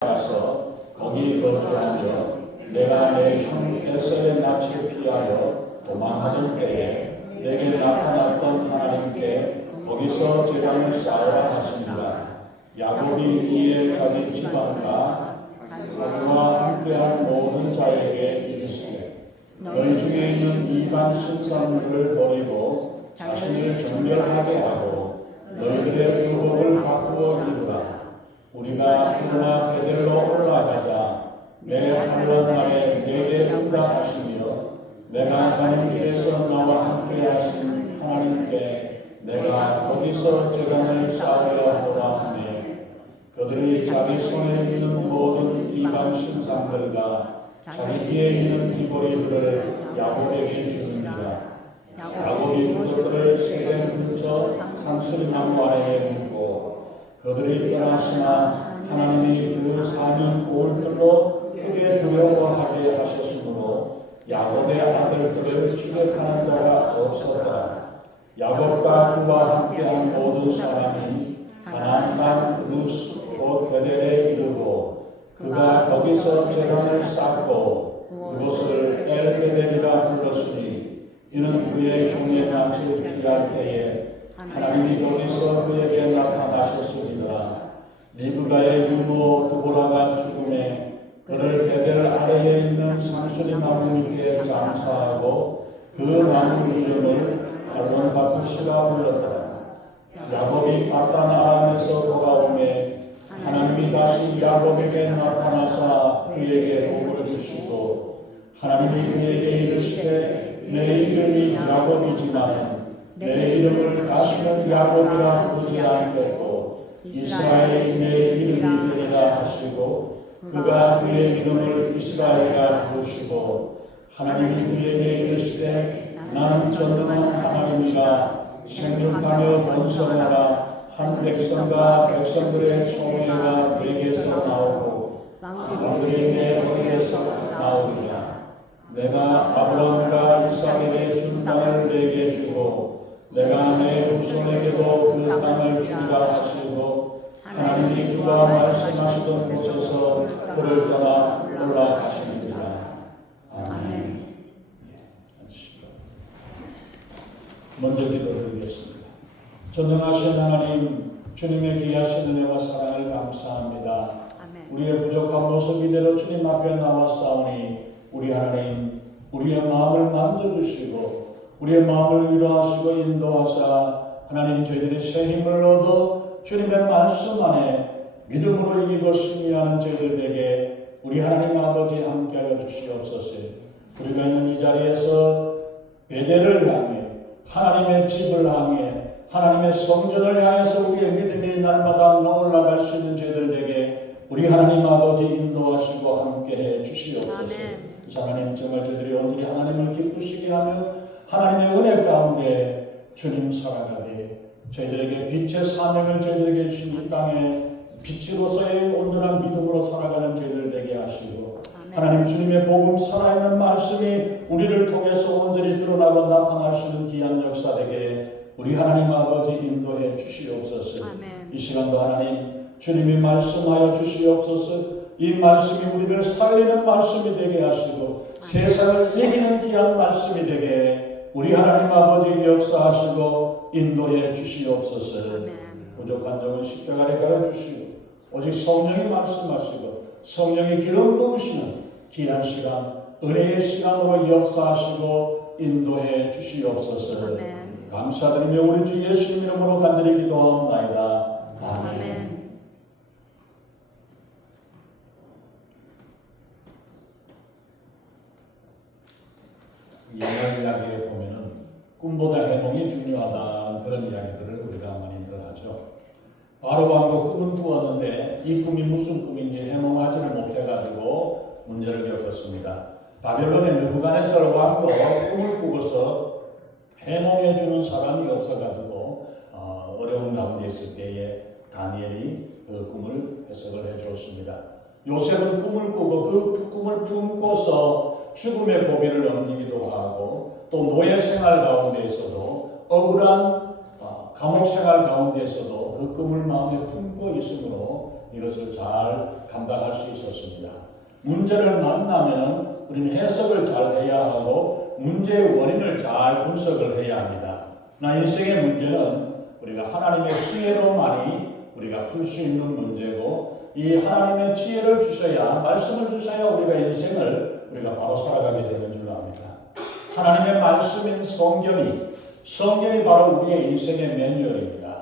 가서 거기 거주하며 내가 내 형 에서의 낯을 피하여 도망하던 때에 내게 나타났던 하나님께 거기서 재단을 쌓으라 하십니다. 야곱이 이에 자기 집안과 그와 함께한 모든 자에게 이르시되 너희 중에 있는 이방 신상들을 버리고 자신을 정결하게 하고 너희들의 의복을 바꾸어 입으라. 우리가 그러나 베델로 올라가자 내 하루한 날에 내게 응답하시며 내가 가는 길에서 나와 함께 하신 하나님께 내가 거기서 재단을 쌓으려 하노라 하며 그들이 자기 손에 있는 모든 이방 신상들과 자기 뒤에 있는 귀걸이들을 야곱에게 주는지라. 야곱이 그것들을 세겜 근처 상수리나무 아래에 묻고 그들이 떠났으나 하나님이 그 사는 골들로 크게 두려워하게 하셨으므로 야곱의 아들들을 추격하는 자가 없었다. 야곱과 그와 함께한 모든 사람이 가나안 땅 루스 곧 베델에 이르고 그가 거기서 재단을 쌓고 그곳을 엘베델이라 불렀으니 이는 그의 형의 낯을 피할 때에 하나님이 거기서 그에게 나타나셨으리라. 리브가의 유모 드보라가 죽음에 그를 베델 아래에 있는 상수리 나무 밑에 장사하고 그 나무 이름을 알론바쿠시라 불렀더라. 야곱이 파단 아람에서 돌아오매 하나님이 다시 야곱에게 나타나사 그에게 복을 주시고 하나님이 그에게 이르시되 내 이름이 야곱이지만 내 이름을 다시는 야곱이라 부르지 않겠고 이스라엘이 내 이름이 되리라 하시고 그가 그의 이름을 이스라엘이라 부르시고 하나님이 그에게 이르시되 나는 전능한 하나님이라 생육하며 번성하라. 한 백성과 백성들의 총회가 내게서 나오고 왕들이 내 머리에서 나오리라. 내가 아브라함과 이삭에게 준 땅을 내게 주고 내가 내 후손에게도 그 땅을 주리라 하시고 하나님이 그가 말씀하시던 곳에서 그를 떠나 올라가시니라. 아멘. 먼저 기도드리겠습니다. 전능하신 하나님, 주님의 귀하신 은혜와 사랑을 감사합니다. 아멘. 우리의 부족한 모습 이대로 주님 앞에 나왔사오니 우리 하나님, 우리의 마음을 만져주시고 우리의 마음을 위로하시고 인도하사 하나님 저희들이 새 힘을 얻어 주님의 말씀 안에 믿음으로 이기고 승리하는 저희들에게 우리 하나님 아버지 함께하여 주시옵소서. 우리가 있는 이 자리에서 베델을 향해 하나님의 집을 향해 하나님의 성전을 향해서 우리의 믿음이 날마다 올라갈 수 있는 저희들에게 우리 하나님 아버지 인도하시고 함께해 주시옵소서. 하나님 정말 저희들이 온전히 하나님을 기쁘시게 하며 하나님의 은혜 가운데 주님 살아가게 저희들에게 빛의 사명을 저희들에게 주신 이 땅에 빛으로서의 온전한 믿음으로 살아가는 저희들 되게 하시고 하나님 주님의 복음 살아있는 말씀이 우리를 통해서 온전히 드러나고 나타날 수 있는 귀한 역사 되게 우리 하나님 아버지 인도해 주시옵소서. 이 시간도 하나님 주님이 말씀하여 주시옵소서. 이 말씀이 우리를 살리는 말씀이 되게 하시고 세상을 이기는 귀한 말씀이 되게 우리 하나님 아버지 역사하시고 인도해 주시옵소서. 부족한 점은 십자가에 가려주시고 오직 성령이 말씀하시고 성령이 기름 부으시는 귀한 시간 은혜의 시간으로 역사하시고 인도해 주시옵소서. 감사드리며 우리 주 예수 이름으로 간절히 기도하옵나이다. 아멘. 옛날 이야기에 보면은 꿈보다 해몽이 중요하다는 그런 이야기들을 우리가 많이들 하죠. 바로 왕도 꿈을 꾸었는데 이 꿈이 무슨 꿈인지 해몽하지를 못해가지고 문제를 겪었습니다. 바벨론의 느부갓네살 왕도 꿈을 꾸고서 해몽해주는 사람이 없어가지고 어려운 가운데 있을 때에 다니엘이 그 꿈을 해석을 해주었습니다. 요셉은 꿈을 꾸고 그 꿈을 품고서 죽음의 고비를 넘기기도 하고 또 노예 생활 가운데에서도 억울한 감옥 생활 가운데에서도 그 꿈을 마음에 품고 있으므로 이것을 잘 감당할 수 있었습니다. 문제를 만나면 우리는 해석을 잘 해야 하고 문제의 원인을 잘 분석을 해야 합니다. 나 인생의 문제는 우리가 하나님의 지혜로만이 우리가 풀 수 있는 문제고, 이 하나님의 지혜를 주셔야, 말씀을 주셔야 우리가 인생을 우리가 바로 살아가게 되는 줄로 압니다. 하나님의 말씀인 성경이 바로 우리의 인생의 매뉴얼입니다.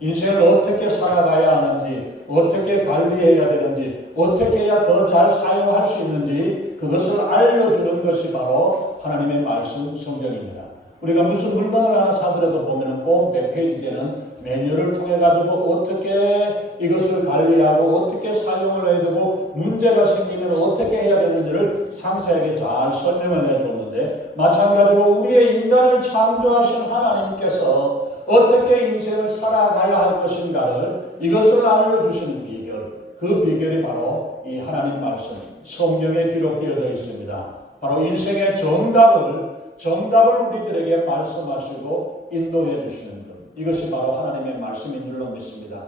인생을 어떻게 살아가야 하는지, 어떻게 관리해야 되는지, 어떻게 해야 더 잘 사용할 수 있는지 그것을 알려주는 것이 바로 하나님의 말씀 성경입니다. 우리가 무슨 물건을 하나 사더라도 보면 꼭 몇 페이지 되는 매뉴얼을 통해 가지고 어떻게 이것을 관리하고 어떻게 사용을 해야 되고 문제가 생기면 어떻게 해야 되는지를 상세하게 잘 설명을 해줬는데, 마찬가지로 우리의 인간을 창조하신 하나님께서 어떻게 인생을 살아가야 할 것인가를 이것을 알려주시는 비결, 그 비결이 바로 이 하나님 말씀 성경에 기록되어져 있습니다. 바로 인생의 정답을 우리들에게 말씀하시고 인도해 주시는 것, 이것이 바로 하나님의 말씀인 줄로 믿습니다.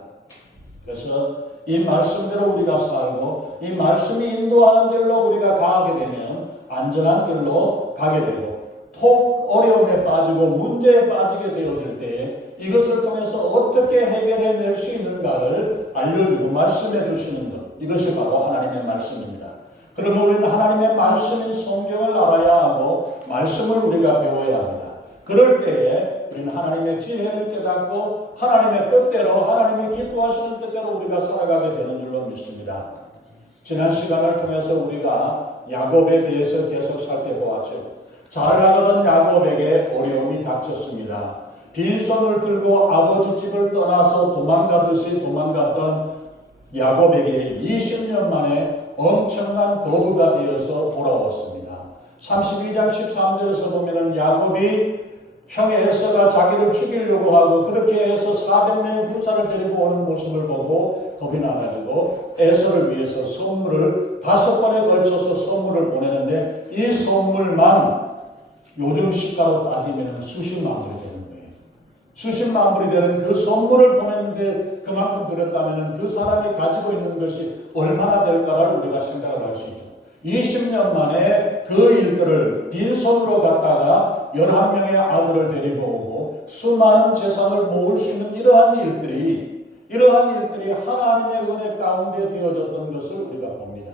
그래서 이 말씀대로 우리가 살고 이 말씀이 인도하는 길로 우리가 가게 되면 안전한 길로 가게 되고, 톡 어려움에 빠지고 문제에 빠지게 되어질 때 이것을 통해서 어떻게 해결해낼 수 있는가를 알려주고 말씀해 주시는 것, 이것이 바로 하나님의 말씀입니다. 그러면 우리는 하나님의 말씀인 성경을 알아야 하고 말씀을 우리가 배워야 합니다. 그럴 때에 우리는 하나님의 지혜를 깨닫고 하나님의 뜻대로, 하나님의 기뻐하시는 뜻대로 우리가 살아가게 되는 줄로 믿습니다. 지난 시간을 통해서 우리가 야곱에 대해서 계속 살펴보았죠. 잘 나가던 야곱에게 어려움이 닥쳤습니다. 빈손을 들고 아버지 집을 떠나서 도망가듯이 도망갔던 야곱에게 20년 만에 엄청난 거부가 되어서 돌아왔습니다. 32장 13절에서 보면은 야곱이 형 에서가 자기를 죽이려고 하고 그렇게 해서 400명의 후사를 데리고 오는 모습을 보고 겁이 나가지고 에서를 위해서 선물을 5번에 걸쳐서 선물을 보내는데, 이 선물만 요즘 시가로 따지면 수십만 불이 되는 거예요. 수십만 불이 되는 그 선물을 보냈는데 그만큼 들었다면 그 사람이 가지고 있는 것이 얼마나 될까를 우리가 생각을 할 수 있죠. 20년 만에 그 일들을 빈손으로 갔다가 11명의 아들을 데리고 오고 수많은 재산을 모을 수 있는 이러한 일들이 하나님의 은혜 가운데 되어졌던 것을 우리가 봅니다.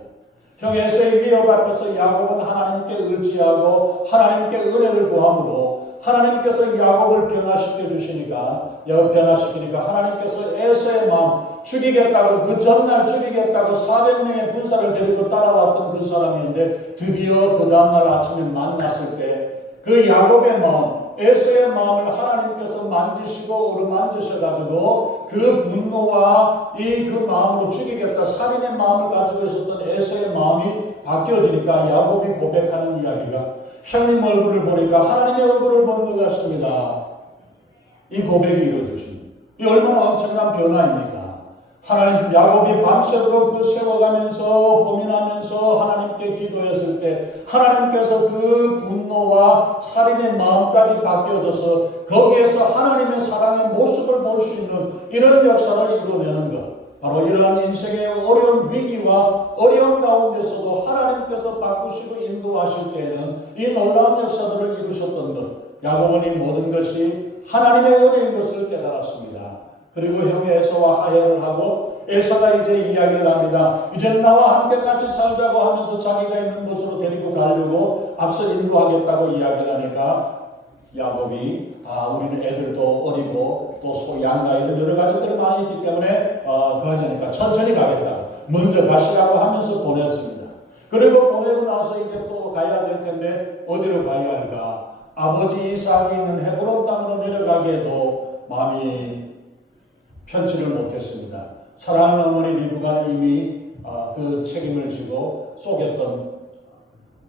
형 에서의 위협 앞에서 야곱은 하나님께 의지하고 하나님께 은혜를 구함으로 하나님께서 야곱을 변화시켜 주시니까, 하나님께서 에서의 마음, 죽이겠다고, 그 전날 죽이겠다고 400명의 군사를 데리고 따라왔던 그 사람인데 드디어 그 다음날 아침에 만났을 때 그 야곱의 마음, 에서의 마음을 하나님께서 만지시고 어루만지셔가지고 그 분노와 그 마음으로 죽이겠다 살인의 마음을 가지고 있었던 에서의 마음이 바뀌어지니까 야곱이 고백하는 이야기가, 형님 얼굴을 보니까 하나님의 얼굴을 보는 것 같습니다. 이 고백이 이루어졌습니다. 이 얼마나 엄청난 변화입니까? 하나님, 야곱이 밤새도록 그 세워가면서 고민하면서 하나님께 기도했을 때 하나님께서 그 분노와 살인의 마음까지 바뀌어져서 거기에서 하나님의 사랑의 모습을 볼 수 있는 이런 역사를 이루어내는 것, 바로 이러한 인생의 어려운 위기와 어려운 가운데서도 하나님께서 바꾸시고 인도하실 때에는 이 놀라운 역사들을 이루셨던 것, 야곱은 이 모든 것이 하나님의 은혜인 것을 깨달았습니다. 그리고 형 에서와 하야를 하고 에서가 이제 이야기를 합니다. 이제 나와 함께 같이 살자고 하면서 자기가 있는 곳으로 데리고 가려고 앞서 인도하겠다고 이야기를 하니까 야곱이 우리는 애들도 어리고 또 소, 양가 이런 여러 가지들이 많이 있기 때문에 그러니까 천천히 가겠다. 먼저 가시라고 하면서 보냈습니다. 그리고 보내고 나서 이제 또 가야 될 텐데 어디로 가야 할까? 아버지 이삭이 있는 헤브론 땅으로 내려가기에도 마음이 편치를 못했습니다. 사랑하는 어머니 리브가는 이미 그 책임을 지고 속였던,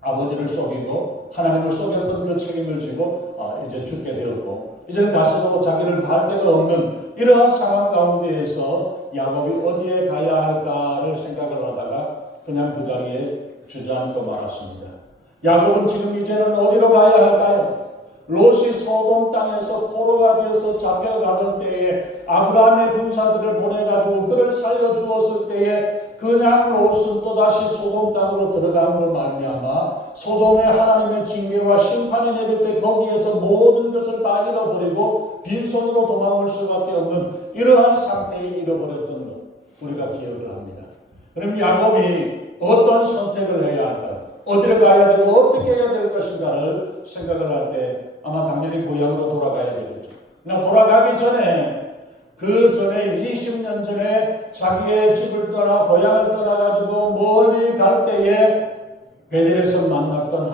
아버지를 속이고 하나님을 속였던 그 책임을 지고 이제 죽게 되었고, 이제 가서도 자기를 말 데가 없는 이러한 상황 가운데에서 야곱이 어디에 가야 할까를 생각을 하다가 그냥 그 자리에 주저앉고 말았습니다. 야곱은 지금 이제는 어디로 가야 할까요? 롯이 소돔 땅에서 포로가 되어서 잡혀가던 때에 아브라함의 군사들을 보내가지고 그를 살려주었을 때에 그냥 롯은 또다시 소돔 땅으로 들어감으로 말미암아 소돔에 하나님의 징계와 심판이 내릴 때 거기에서 모든 것을 다 잃어버리고 빈손으로 도망올 수밖에 없는 이러한 상태에 잃어버렸던 것 우리가 기억을 합니다. 그럼 야곱이 어떤 선택을 해야 할까? 어디를 가야 되고 어떻게 해야 될 것인가를 생각을 할 때 아마 당연히 고향으로 돌아가야 되겠죠. 그러나 돌아가기 전에 그 전에 20년 전에 자기의 집을 떠나 고향을 떠나가지고 멀리 갈 때에 베델에서 만났던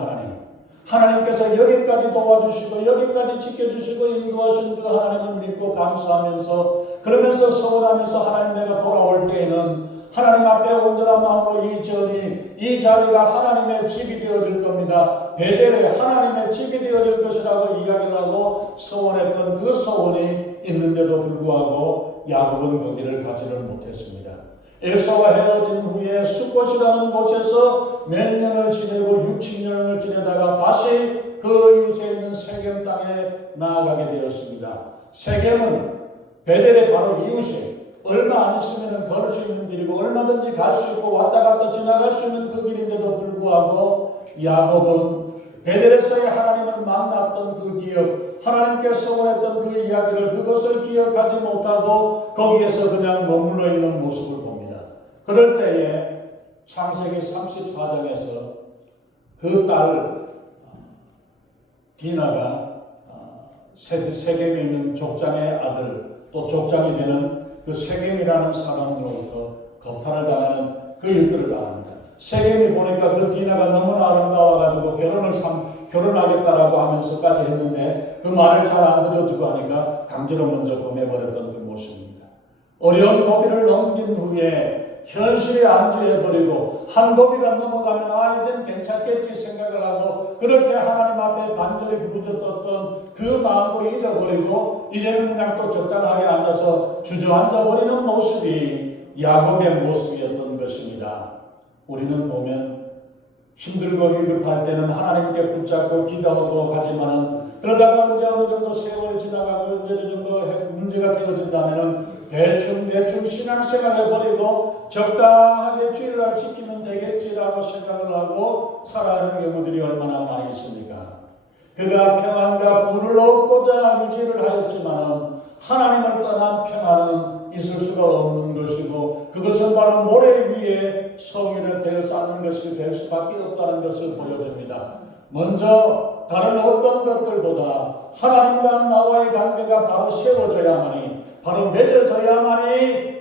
하나님께서 여기까지 도와주시고 여기까지 지켜주시고 인도하신 그 하나님을 믿고 감사하면서 그러면서 서원하면서 하나님 내가 돌아올 때에는 하나님 앞에 온전한 마음으로 이 자리가 하나님의 집이 되어질 겁니다. 베델에 하나님의 집이 되어질 것이라고 이야기를 하고 서원했던 그 서원이 있는데도 불구하고 야곱은 거기를 가지를 못했습니다. 에서와 헤어진 후에 숫곳이라는 곳에서 몇 년을 지내고 6, 7년을 지내다가 다시 그 이웃에 있는 세겜 땅에 나아가게 되었습니다. 세겜은 베델의 바로 이웃이에요. 얼마 안 있으면 걸을 수 있는 길이고 얼마든지 갈 수 있고 왔다 갔다 지나갈 수 있는 그 길인데도 불구하고 야곱은 베델에서의 하나님을 만났던 그 기억, 하나님께서 원했던 그 이야기를 그것을 기억하지 못하고 거기에서 그냥 머물러 있는 모습을 봅니다. 그럴 때에 창세기 34장에서 그 딸 디나가 세겜에 있는 족장의 아들 또 족장이 되는 그 세겜이라는 사람으로부터 거파를 당하는 그 일들을 당합니다. 세겜이 보니까 그 디나가 너무나 아름다워가지고 결혼하겠다라고 하면서까지 했는데 그 말을 잘 안 들어주고 하니까 강제로 먼저 보내버렸던 그 모습입니다. 어려운 고비를 넘긴 후에 현실에 안주해버리고 한 고비가 넘어가면 이젠 괜찮겠지 생각을 하고 그렇게 하나님 앞에 간절히 부르짖었던 그 마음도 잊어버리고 이제는 그냥 또 적당하게 앉아서 주저앉아버리는 모습이 야곱의 모습이었던 것입니다. 우리는 보면 힘들고 위급할 때는 하나님께 붙잡고 기도하고 하지만은 그러다가 언제 어느 정도 세월이 지나가고 언제 어느 정도 문제가 되어진다면은 대충 신앙생활 해버리고 적당하게 주일날 지키면 되겠지라고 생각을 하고 살아가는 경우들이 얼마나 많이 있습니까? 그가 평안과 부를 얻고자 유지를 하였지만 하나님을 떠난 평안은 있을 수가 없는 것이고 그것은 바로 모래 위에 성인을 되어 쌓는 것이 될 수밖에 없다는 것을 보여줍니다. 먼저 다른 어떤 것들보다 하나님과 나와의 관계가 바로 세워져야만이 바로 맺어져야만이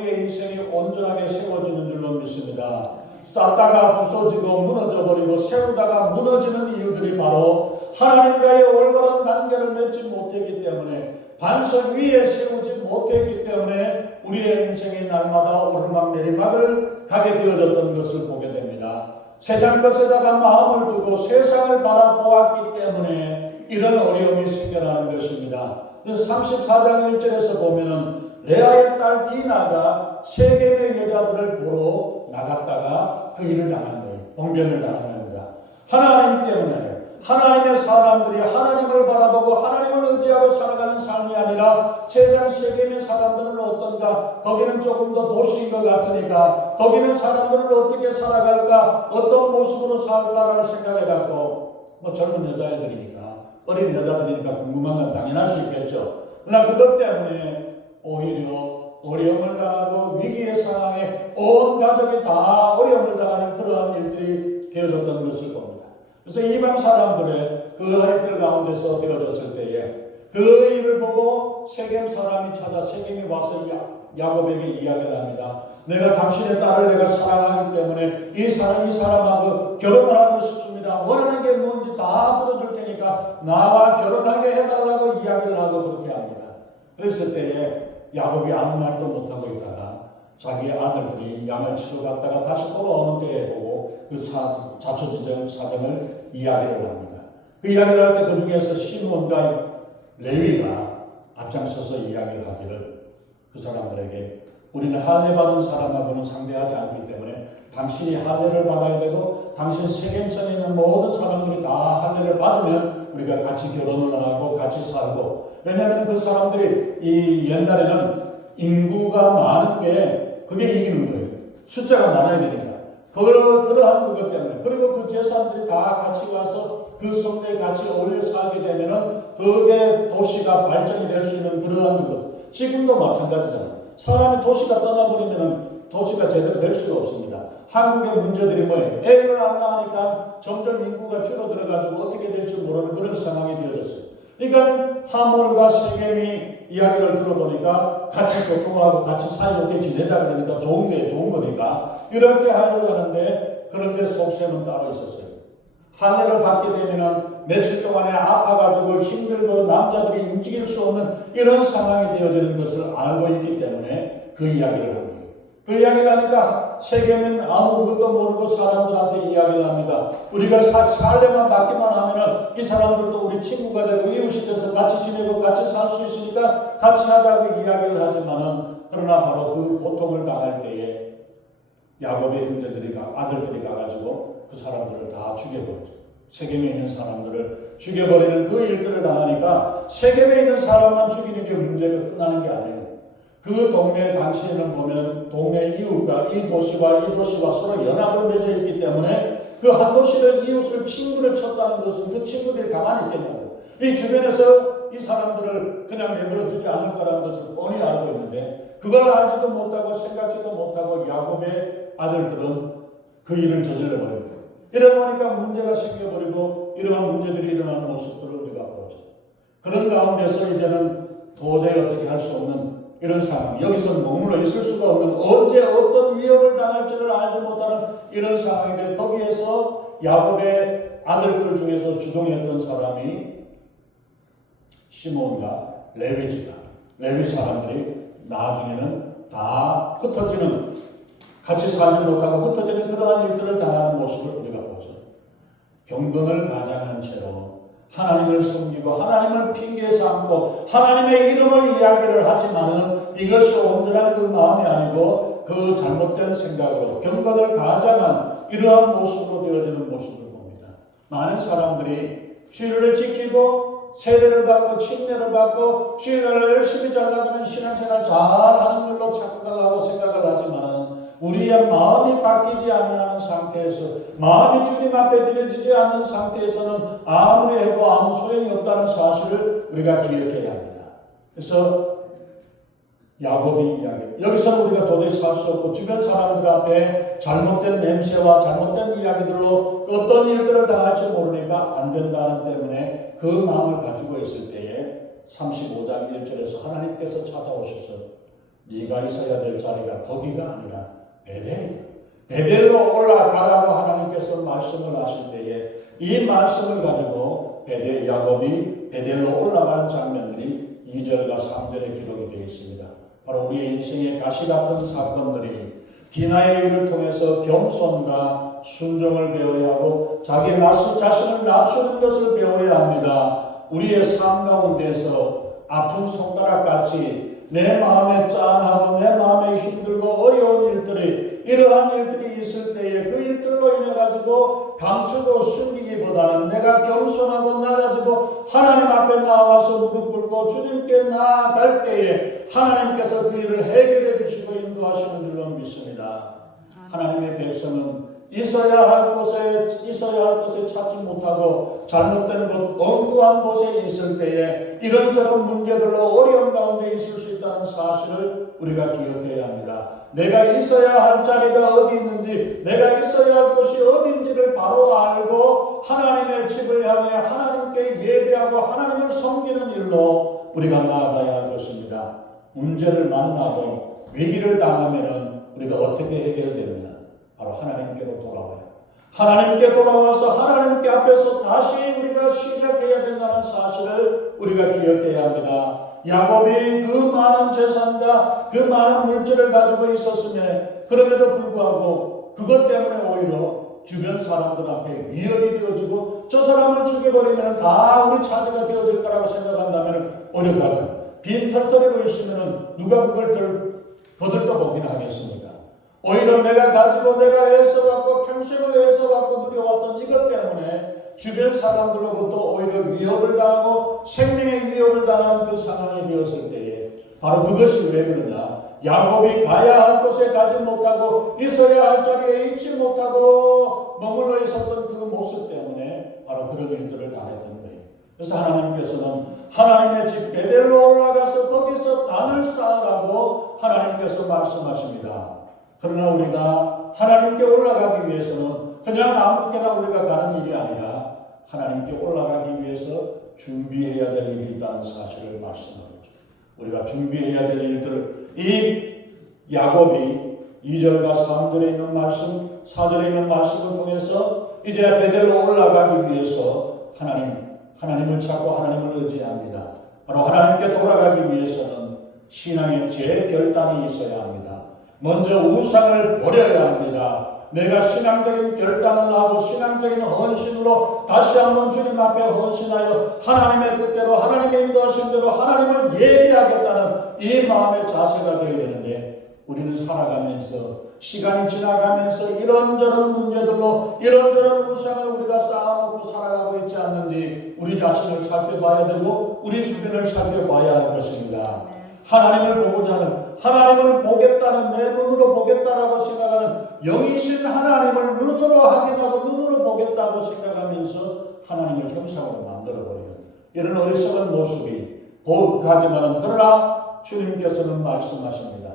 우리의 인생이 온전하게 세워지는 줄로 믿습니다. 쌓다가 부서지고 무너져버리고 세우다가 무너지는 이유들이 바로 하나님과의 올바른 관계를 맺지 못했기 때문에 반석 위에 세우지 못했기 때문에 우리의 인생이 날마다 오르막 내리막을 가게 되어졌던 것을 보게 됩니다. 세상 것에다가 마음을 두고 세상을 바라보았기 때문에 이런 어려움이 생겨나는 것입니다. 34장 1절에서 보면은 레아의 딸 디나가 세겜의 여자들을 보러 나갔다가 그 일을 당한 거예요. 봉변을 당한 겁니다. 하나님 때문에 하나님의 사람들이 하나님을 바라보고 하나님을 의지하고 살아가는 삶이 아니라 세상 세겜의 사람들은 어떤가? 거기는 조금 더 도시인 것 같으니까 거기는 사람들은 어떻게 살아갈까? 어떤 모습으로 살까를 생각해갖고 젊은 여자애들이니까 어린 여자들이니까 궁금한 건 당연할 수 있겠죠. 그러나 그것 때문에 오히려 어려움을 당하고 위기의 상황에 온 가족이 다 어려움을 당하는 그러한 일들이 되어졌던 것을 봅니다. 그래서 이방 사람들의 그 일들 가운데서 되어졌을 때에 그 일을 보고 세겜 사람이 찾아 세겜이 와서 야곱에게 이야기를 합니다. 내가 당신의 딸을 내가 사랑하기 때문에 이 사람하고 결혼을 하고 싶습니다. 원하는 게 뭔지 다 들어줄 테니까 나와 결혼하게 해달라고 이야기를 하고 그렇게 합니다. 그랬을 때에 야곱이 아무 말도 못하고 있다가 자기 아들들이 양을 치러 갔다가 다시 돌아오는 때에 보고 그 자초지정 사정을 이야기를 합니다. 그 이야기를 할 때 그 중에서 시몬과 레위가 앞장서서 이야기를 하기를 그 사람들에게 우리는 할례 받은 사람하고는 상대하지 않기 때문에 당신이 할례를 받아야 되고 당신 세겜성에 있는 모든 사람들이 다 할례를 받으면 우리가 같이 결혼을 하고 같이 살고, 왜냐하면 그 사람들이 이 옛날에는 인구가 많은 게 그게 이기는 거예요. 숫자가 많아야 되니까. 그러한 것 때문에. 그리고 그 제사장들이 다 같이 와서 그 성내에 같이 어울려 살게 되면은 그게 도시가 발전이 될 수 있는 그러한 것. 지금도 마찬가지잖아요. 사람이 도시가 떠나버리면은 도시가 제대로 될 수가 없습니다. 한국의 문제들이 뭐예요? 애를 안 낳으니까 점점 인구가 줄어들어가지고 어떻게 될지 모르는 그런 상황이 되어졌어요. 그러니까 하몰과 세겜이 이야기를 들어보니까 같이 교통하고 같이 사이좋게 지내자 그러니까 좋은 거니까 이렇게 하려고 하는데, 그런데 속셈은 따로 있었어요. 할례를 받게 되면은 며칠 동안에 아파가지고 힘들고 남자들이 움직일 수 없는 이런 상황이 되어지는 것을 알고 있기 때문에 그 이야기를 합니다. 그 이야기를 하니까 세겜은 아무것도 모르고 사람들한테 이야기를 합니다. 우리가 살례만 받기만 하면은 이 사람들도 우리 친구가 되고 이웃이 돼서 같이 지내고 같이 살 수 있으니까 같이 하자고 이야기를 하지만은, 그러나 바로 그 고통을 당할 때에 야곱의 형제들이 아들들이 가가지고 그 사람들을 다 죽여버리죠. 세겜에 있는 사람들을 죽여버리는 그 일들을 당하니까 세겜에 있는 사람만 죽이는 게 문제가 끝나는 게 아니에요. 그 동네 당시에는 보면 동네 이웃과 이 도시와 서로 연합을 맺어 있기 때문에 그 한 도시를 이웃을 친구를 쳤다는 것은 그 친구들이 가만히 있겠냐고. 이 주변에서 이 사람들을 그냥 내버려 두지 않을 거라는 것을 뻔히 알고 있는데 그걸 알지도 못하고 생각지도 못하고 야곱의 아들들은 그 일을 저질러 버린 거예요. 이러다 보니까 문제가 생겨버리고 이러한 문제들이 일어나는 모습들을 우리가 보죠. 그런 가운데서 이제는 도저히 어떻게 할 수 없는 이런 상황, 여기서 머물러 있을 수가 없는, 언제 어떤 위협을 당할지를 알지 못하는 이런 상황인데, 거기에서 야곱의 아들들 중에서 주동했던 사람이 시몬과 레위지다. 레위 사람들이 나중에는 다 흩어지는, 같이 살지 못하고 흩어지는 그러한 일들을 당하는 모습을 우리가 보죠. 경건을 가장한 채로 하나님을 섬기고 하나님을 핑계 삼고 하나님의 이름을 이야기를 하지만은 이것이 온전한 그 마음이 아니고 그 잘못된 생각으로 경건을 가장한 이러한 모습으로 되어지는 모습을 봅니다. 많은 사람들이 주일을 지키고 세례를 받고 침례를 받고 주일날 열심히 잘 나가면 신앙생활 잘하는 걸로 착각하고 생각을 하지만 우리의 마음이 바뀌지 않는 상태에서, 마음이 주님 앞에 드려지지 않는 상태에서는 아무리 해도 아무 소용이 없다는 사실을 우리가 기억해야 합니다. 그래서 야곱이 이야기, 여기서 우리가 도저히 살 수 없고 주변 사람들 앞에 잘못된 냄새와 잘못된 이야기들로 어떤 일들을 당할지 모르니까 안 된다는 때문에 그 마음을 가지고 있을 때에 35장 1절에서 하나님께서 찾아오셔서 네가 있어야 될 자리가 거기가 아니라 베델로 올라가라고 하나님께서 말씀을 하실 때에 이 말씀을 가지고 야곱이 베델로 올라가는 장면들이 2절과 3절에 기록이 되어 있습니다. 바로 우리의 인생의 가시 같은 사건들이 디나의 일을 통해서 겸손과 순종을 배워야 하고 자기 자신을 낮추는 것을 배워야 합니다. 우리의 삶 가운데서 아픈 손가락같이 내 마음에 짠하고 내 마음에 힘들고 어려운 일들이, 이러한 일들이 있을 때에 그 일들로 인해 가지고 감추고 숨기기보다는 내가 겸손하고 낮아지고 하나님 앞에 나와서 무릎 꿇고 주님께 나아갈 때에 하나님께서 그 일을 해결해 주시고 인도하시는 줄로 믿습니다. 하나님의 백성은 있어야 할 곳에 찾지 못하고 잘못된 곳, 엉뚱한 곳에 있을 때에 이런저런 문제들로 어려움 가운데 있을 수 있다는 사실을 우리가 기억해야 합니다. 내가 있어야 할 자리가 어디 있는지, 내가 있어야 할 곳이 어딘지를 바로 알고 하나님의 집을 향해 하나님께 예배하고 하나님을 섬기는 일로 우리가 나아가야 할 것입니다. 문제를 만나고 위기를 당하면 우리가 어떻게 해결되느냐? 바로 하나님께로 돌아와요. 하나님께 돌아와서 하나님께 앞에서 다시 우리가 시작해야 된다는 사실을 우리가 기억해야 합니다. 야곱이 그 많은 재산과 그 많은 물질을 가지고 있었으며 그럼에도 불구하고 그것 때문에 오히려 주변 사람들 앞에 위협이 되어지고 저 사람을 죽여버리면 다 우리 차지가 되어질 거라고 생각한다면 어려워요. 빈 털터리로 있으면 누가 그걸 거들떠보기나 하겠습니까? 오히려 내가 가지고 내가 애써갖고 평생을 애써갖고 누려왔던 이것 때문에 주변 사람들로부터 오히려 위협을 당하고 생명의 위협을 당하는 그 상황이 되었을 때에 바로 그것이 왜 그러냐? 야곱이 가야 할 곳에 가지 못하고 있어야 할 자리에 있지 못하고 머물러 있었던 그 모습 때문에 바로 그런 일들을 당했던 거예요. 그래서 하나님께서는 하나님의 집 베델로 올라가서 거기서 단을 쌓으라고 하나님께서 말씀하십니다. 그러나 우리가 하나님께 올라가기 위해서는 그냥 아무렇게나 우리가 가는 일이 아니라 하나님께 올라가기 위해서 준비해야 될 일이 있다는 사실을 말씀하죠. 우리가 준비해야 될 일들, 이 야곱이 2절과 3절에 있는 말씀, 4절에 있는 말씀을 통해서 이제 베델로 올라가기 위해서 하나님을 찾고 하나님을 의지합니다. 바로 하나님께 돌아가기 위해서는 신앙의 재결단이 있어야 합니다. 먼저 우상을 버려야 합니다. 내가 신앙적인 결단을 하고 신앙적인 헌신으로 다시 한번 주님 앞에 헌신하여 하나님의 뜻대로 하나님의 인도하신 대로 하나님을 예배하겠다는 이 마음의 자세가 되어야 되는데 우리는 살아가면서 시간이 지나가면서 이런저런 문제들로 이런저런 우상을 우리가 쌓아놓고 살아가고 있지 않는지 우리 자신을 살펴봐야 되고 우리 주변을 살펴봐야 할 것입니다. 하나님을 보고자 하는, 하나님을 보겠다는, 내 눈으로 보겠다라고 생각하는 영이신 하나님을 눈으로 확인하고 눈으로 보겠다고 생각하면서 하나님을 형상으로 만들어버리는 이런 어리석은 모습이 복하지만 그러나 주님께서는 말씀하십니다.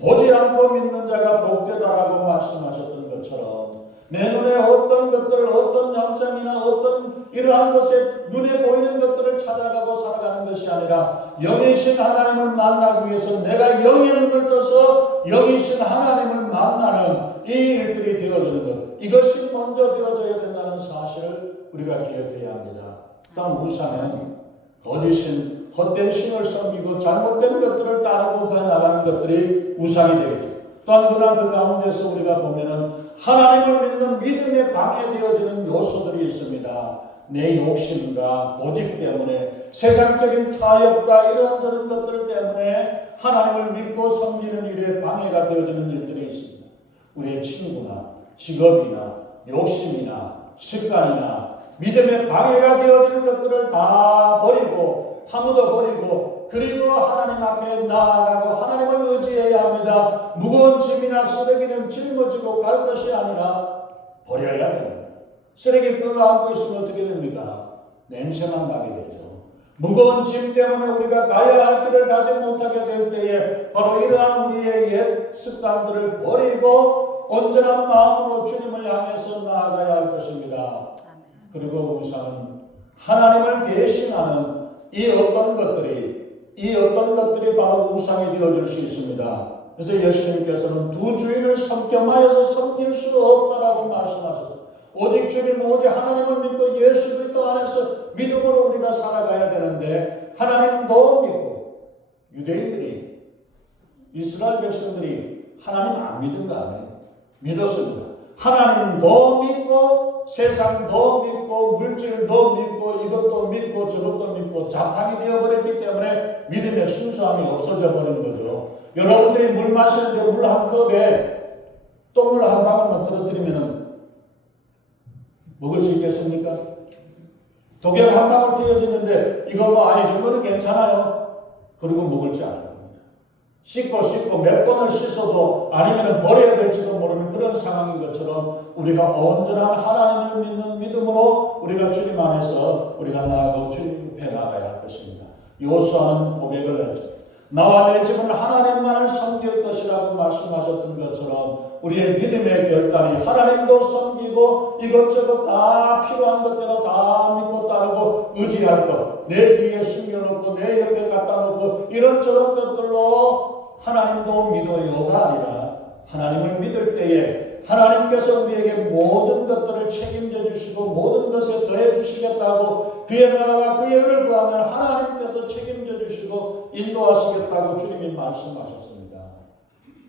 보지 않고 믿는 자가 복되다라고 말씀하셨던 것처럼 내 눈에 어떤 것들을 어떤 영상이나 어떤 이러한 것에 눈에 보이는 것들을 찾아가고 살아가는 것이 아니라 영이신 하나님을 만나기 위해서 내가 영의 눈을 떠서 영이신 하나님을 만나는 이 일들이 되어지는 것, 이것이 먼저 되어져야 된다는 사실을 우리가 기억해야 합니다. 또한 우상은 거짓신 헛된 신을 섬기고 잘못된 것들을 따르고 가 나가는 것들이 우상이 되겠죠. 또한 그러나 그 가운데서 우리가 보면은 하나님을 믿는 믿음에 방해되어지는 요소들이 있습니다. 내 욕심과 고집 때문에 세상적인 타협과 이런저런 것들 때문에 하나님을 믿고 섬기는 일에 방해가 되어지는 일들이 있습니다. 우리의 친구나 직업이나 욕심이나 습관이나 믿음에 방해가 되어지는 것들을 다 버리고 파묻어버리고 그리고 하나님 앞에 나아가고 하나님을 의지해야 합니다. 무거운 짐이나 쓰레기는 짊어지고 갈 것이 아니라 버려야 됩니다. 쓰레기 끈을 안고 있으면 어떻게 됩니까? 냄새만 나게 되죠. 무거운 짐 때문에 우리가 가야 할 길을 가지 못하게 될 때에 바로 이러한 우리의 옛 습관들을 버리고 온전한 마음으로 주님을 향해서 나아가야 할 것입니다. 그리고 우상은 하나님을 대신하는 이 어떤 것들이 바로 우상이 되어질 수 있습니다. 그래서 예수님께서는 두 주인을 섬겸하여서 섬길 수 없다라고 말씀하셨어요. 오직 주님, 오직 하나님을 믿고 예수 그리스도 안에서 믿음으로 우리가 살아가야 되는데 하나님도 믿고 유대인들이 이스라엘 백성들이 하나님 안 믿은 거 아니에요. 믿었습니다. 하나님도 믿고 세상도 믿고 물질도 믿고 이것도 믿고 저것도 믿고 자탕이 되어버렸기 때문에 믿음의 순수함이 없어져 버린 거죠. 여러분들이 물 마시는데 물 한 컵에 똥물 한 방울만 떨어뜨리면 먹을 수 있겠습니까? 독약 한 방울 띄어지는데 이거 뭐 이 정도는 괜찮아요. 그리고 먹을 줄 알아요. 씻고 몇 번을 씻어도 아니면 버려야 될지도 모르는 그런 상황인 것처럼 우리가 온전한 하나님을 믿는 믿음으로 우리가 주님 안에서 우리가 나아가고 주님 앞에 나가야 할 것입니다. 요수아는 고백을 했죠. 나와 내 집은 하나님만을 섬길 것이라고 말씀하셨던 것처럼 우리의 믿음의 결단이 하나님도 섬기고 이것저것 다 필요한 것대로 다 믿고 따르고 의지할 것, 내 뒤에 숨겨놓고 내 옆에 갖다 놓고 이런저런 것들로 하나님도 믿어요가 아니라 하나님을 믿을 때에 하나님께서 우리에게 모든 것들을 책임져 주시고 모든 것에 더해 주시겠다고 그의 나라와 그의 의를 구하면 하나님께서 책임져 주시고 인도하시겠다고 주님이 말씀하셨습니다.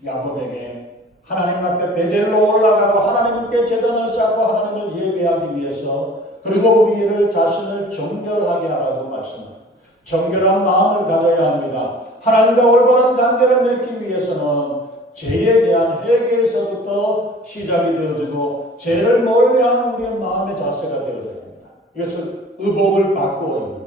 야곱에게 하나님 앞에 베델로 올라가고 하나님께 제단을 쌓고 하나님을 예배하기 위해서 그리고 우리를 자신을 정결하게 하라고 말씀합니다. 정결한 마음을 가져야 합니다. 하나님과 올바른 관계를 맺기 위해서는 죄에 대한 회개에서부터 시작이 되어지고 죄를 멀리하는 우리의 마음의 자세가 되어져야 합니다. 이것을 의복을 바꾸는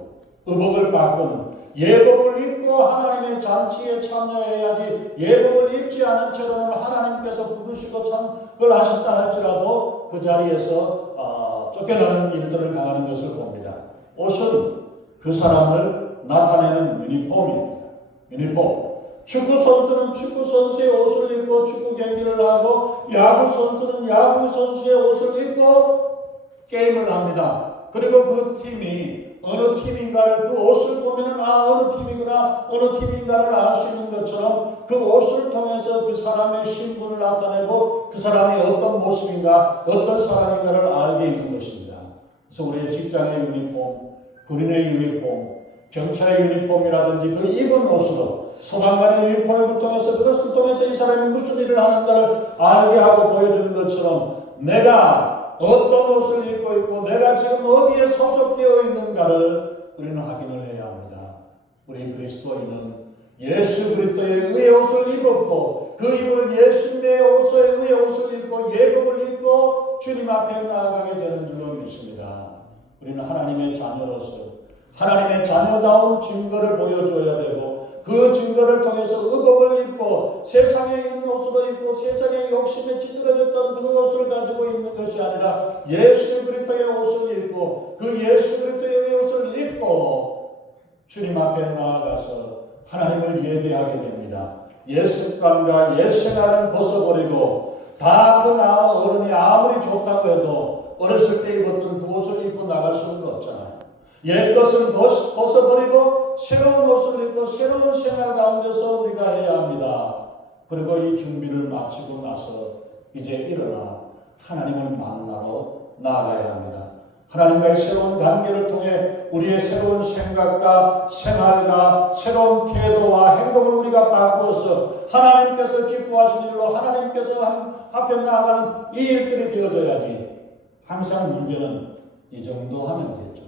예복을 입고 하나님의 잔치에 참여해야지 예복을 입지 않은 채로는 하나님께서 부르시고 참을 하셨다 할지라도 그 자리에서 쫓겨나는 일들을 당하는 것을 봅니다. 옷은 그 사람을 나타내는 유니폼입니다. 유니폼. 축구 선수는 축구 선수의 옷을 입고 축구 경기를 하고 야구 선수는 야구 선수의 옷을 입고 게임을 합니다. 그리고 그 팀이 어느 팀인가를 그 옷을 보면 어느 팀이구나 어느 팀인가를 알 수 있는 것처럼 그 옷을 통해서 그 사람의 신분을 나타내고 그 사람이 어떤 모습인가 어떤 사람인가를 알게 있는 것입니다. 그래서 우리의 직장의 유니폼, 군인의 유니폼, 경찰의 유니폼이라든지 그 입은 옷으로 소방관의 유니폼을 통해서 그것을 통해서 이 사람이 무슨 일을 하는가를 알게 하고 보여주는 것처럼 내가 어떤 옷을 입고 있고 내가 지금 어디에 소속되어 있는가를 우리는 확인을 해야 합니다. 우리 그리스도인은 예수 그리스도의 의의 옷을 입었고 그 입을 예수님의 옷의 의의 옷을 입고 예복을 입고 주님 앞에 나아가게 되는 줄로 믿습니다. 우리는 하나님의 자녀로서 하나님의 자녀다운 증거를 보여줘야 되고 그 증거를 통해서 의복을 입고 세상에 있는 옷으로 입고 세상의 욕심에 찌들어졌던 그 옷을 가지고 있는 것이 아니라 예수 그리스도의 옷을 입고 그 예수 그리스도의 옷을 입고 주님 앞에 나아가서 하나님을 예배하게 됩니다. 옛 습관과 옛 생활을 벗어버리고 다 그 나 어른이 아무리 좋다고 해도 어렸을 때 입었던 그 옷을 입고 나갈 수는 없잖아요. 옛 것을 벗어버리고 새로운 옷을 입고 새로운 생활 가운데서 우리가 해야 합니다. 그리고 이 준비를 마치고 나서 이제 일어나 하나님을 만나러 나아가야 합니다. 하나님과의 새로운 관계를 통해 우리의 새로운 생각과 생활과 새로운 태도와 행동을 우리가 바꾸어서 하나님께서 기뻐하신 일로 하나님께서 앞에 나아가는 이 일들이 되어져야지. 항상 문제는 이 정도 하면 되죠.